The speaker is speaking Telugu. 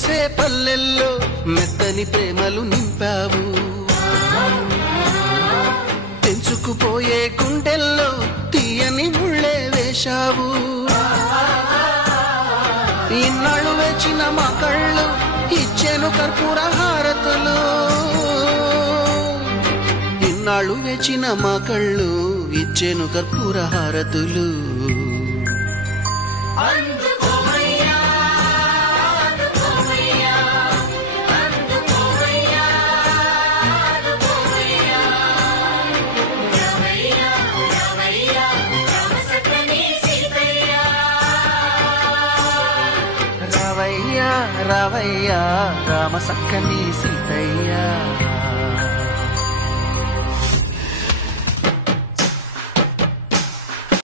పూసే పల్లెల్లో మెత్తని ప్రేమలు నింపావు తెంచుకుపోయే గుండెల్లో తీయని ముళ్ళే వేశావు ఇన్నాళ్ళు వేచిన మా కళ్ళు ఇచ్చేను కర్పూర హారతులు ఇన్నాళ్ళు వేచిన మా కళ్ళు ఇచ్చేను కర్పూర హారతులు రావయ్యా రావయ్యా రామ సక్కని సీతయ్యా